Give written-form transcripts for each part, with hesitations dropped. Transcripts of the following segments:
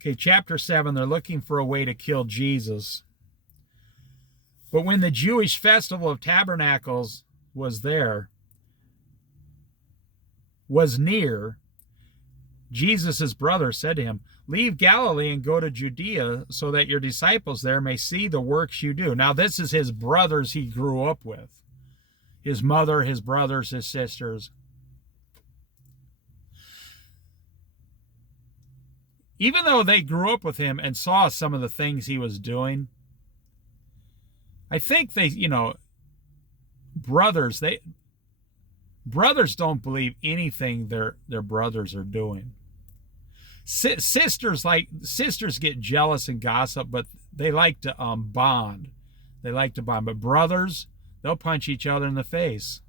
Okay, chapter 7, they're looking for a way to kill Jesus. But when the Jewish festival of tabernacles was near, Jesus' brother said to him, "Leave Galilee and go to Judea so that your disciples there may see the works you do." Now, this is his brothers he grew up with. His mother, his brothers, his sisters. Even though they grew up with him and saw some of the things he was doing, I think they, brothers don't believe anything their brothers are doing. Sisters get jealous and gossip, but they like to bond. They like to bond. But brothers, they'll punch each other in the face.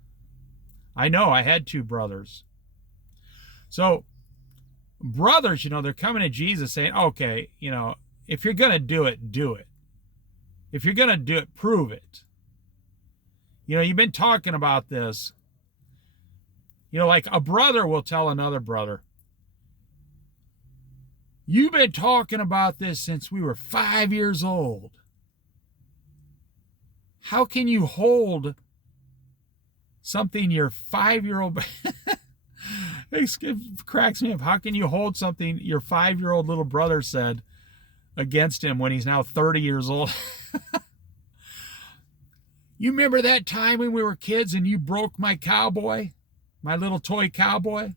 I know, I had 2 brothers. So brothers, they're coming to Jesus saying, okay, if you're going to do it, do it. If you're going to do it, prove it. You've been talking about this. Like a brother will tell another brother, "You've been talking about this since we were 5 years old. How can you hold something your 5-year-old..." It cracks me up. How can you hold something your 5-year-old little brother said against him when he's now 30 years old? "You remember that time when we were kids and you broke my cowboy, my little toy cowboy?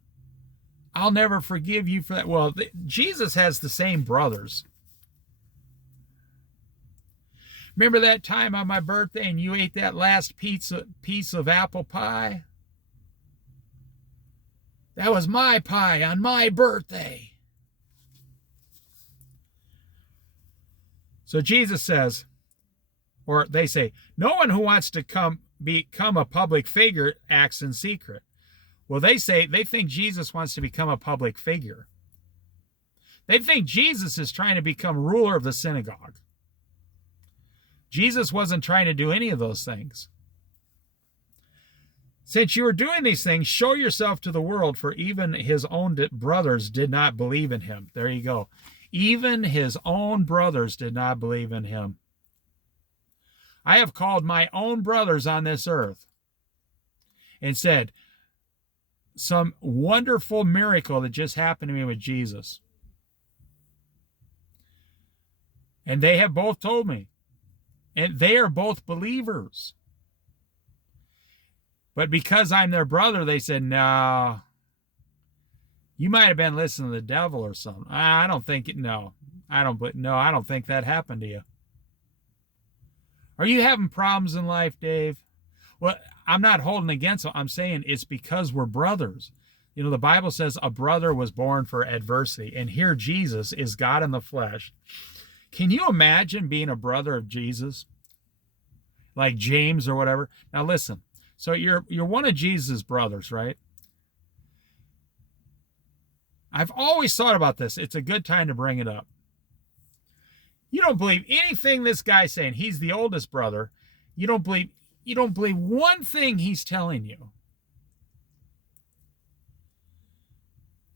I'll never forgive you for that." Well, Jesus has the same brothers. "Remember that time on my birthday and you ate that last piece of apple pie? That was my pie on my birthday." So Jesus says, or they say, "No one who wants to become a public figure acts in secret." Well, they think Jesus wants to become a public figure. They think Jesus is trying to become ruler of the synagogue. Jesus wasn't trying to do any of those things. "Since you are doing these things, show yourself to the world, for even his own brothers did not believe in him." There you go. Even his own brothers did not believe in him. "I have called my own brothers on this earth and said, some wonderful miracle that just happened to me with Jesus. And they have both told me. And they are both believers. But because I'm their brother, they said, no, you might have been listening to the devil or something. I don't think it, no. I don't think that happened to you. Are you having problems in life, Dave? Well, I'm not holding against them. I'm saying it's because we're brothers. You know, the Bible says a brother was born for adversity. And here Jesus is God in the flesh. Can you imagine being a brother of Jesus? Like James or whatever. Now listen. So you're one of Jesus' brothers, right? I've always thought about this. It's a good time to bring it up. You don't believe anything this guy's saying. He's the oldest brother. You don't believe one thing he's telling you.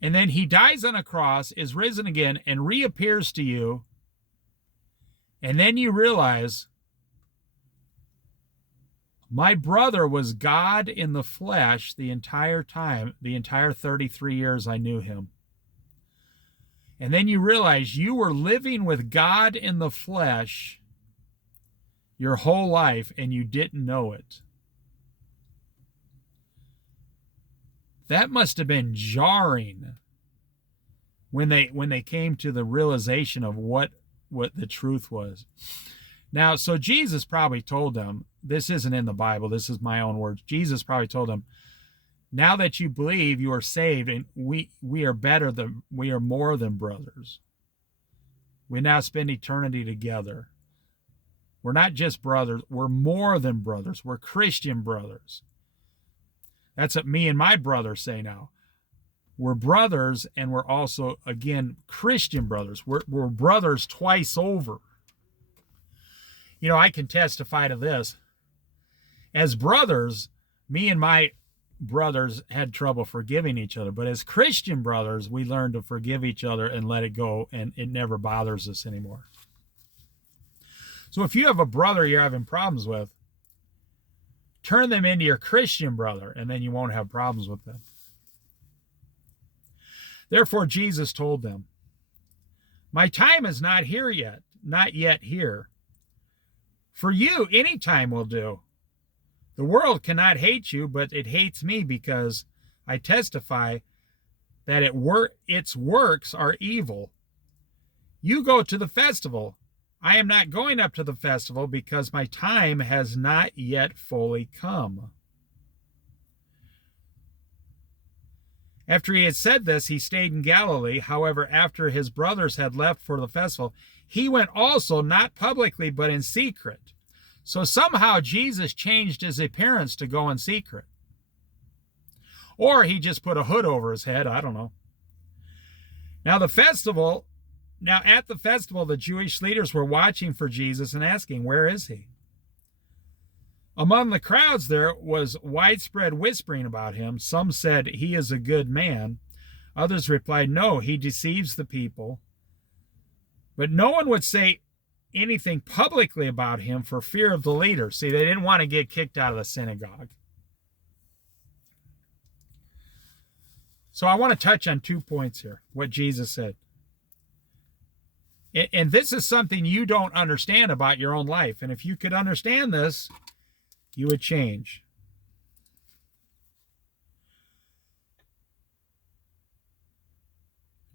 And then he dies on a cross, is risen again, and reappears to you. And then you realize, my brother was God in the flesh the entire time, the entire 33 years I knew him. And then you realize you were living with God in the flesh your whole life and you didn't know it. That must have been jarring when they came to the realization of what the truth was. Now, so Jesus probably told them, this isn't in the Bible, this is my own words. Jesus probably told them, now that you believe, you are saved, and we are more than brothers. We now spend eternity together. We're not just brothers, we're more than brothers. We're Christian brothers. That's what me and my brother say now. We're brothers, and we're also, again, Christian brothers. We're brothers twice over. You know, I can testify to this. As brothers, me and my brothers had trouble forgiving each other. But as Christian brothers, we learn to forgive each other and let it go, and it never bothers us anymore. So if you have a brother you're having problems with, turn them into your Christian brother, and then you won't have problems with them. Therefore, Jesus told them, my time is not here yet, not yet here. For you, any time will do. The world cannot hate you, but it hates me because I testify that its works are evil. You go to the festival. I am not going up to the festival because my time has not yet fully come. After he had said this, he stayed in Galilee. However, after his brothers had left for the festival, he went also, not publicly, but in secret. So somehow Jesus changed his appearance to go in secret. Or he just put a hood over his head, I don't know. Now at the festival, the Jewish leaders were watching for Jesus and asking, where is he? Among the crowds there was widespread whispering about him. Some said, he is a good man. Others replied, no, he deceives the people. But no one would say anything publicly about him for fear of the leaders. See, they didn't want to get kicked out of the synagogue. So I want to touch on 2 points here, what Jesus said. And this is something you don't understand about your own life. And if you could understand this, you would change.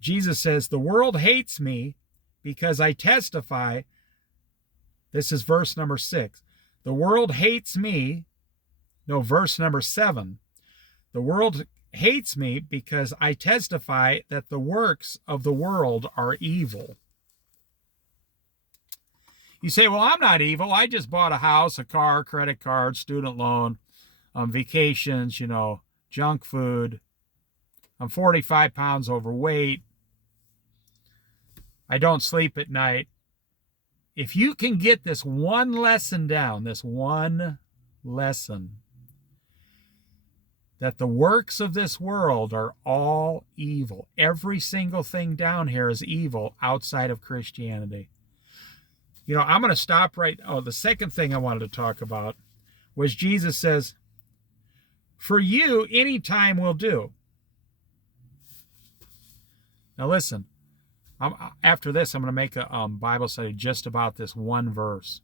Jesus says, the world hates me because I testify. This is verse number 6. The world hates me. No, verse number 7. The world hates me because I testify that the works of the world are evil. You say, well, I'm not evil. I just bought a house, a car, credit card, student loan, vacations, junk food. I'm 45 pounds overweight. I don't sleep at night. If you can get this one lesson down, this one lesson, that the works of this world are all evil. Every single thing down here is evil outside of Christianity. I'm going to stop right. The second thing I wanted to talk about was Jesus says, for you, any time will do. Now listen, after this, I'm going to make a Bible study just about this one verse.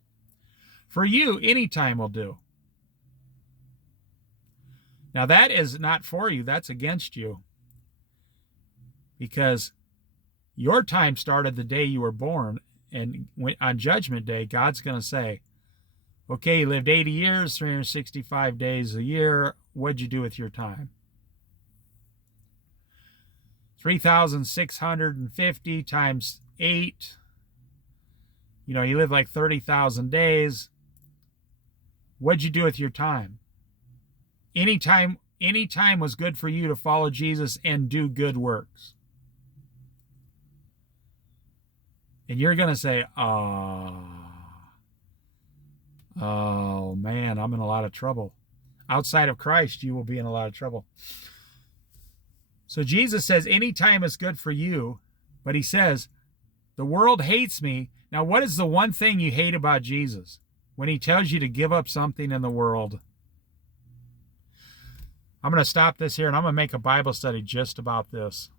For you, any time will do. Now that is not for you, that's against you. Because your time started the day you were born. And on Judgment Day, God's going to say, okay, you lived 80 years, 365 days a year. What'd you do with your time? 3,650 times 8. You live like 30,000 days. What'd you do with your time? Any time was good for you to follow Jesus and do good works. And you're going to say, oh man, I'm in a lot of trouble. Outside of Christ, you will be in a lot of trouble. So Jesus says, any time is good for you. But he says, the world hates me. Now, what is the one thing you hate about Jesus? When he tells you to give up something in the world. I'm going to stop this here, and I'm going to make a Bible study just about this.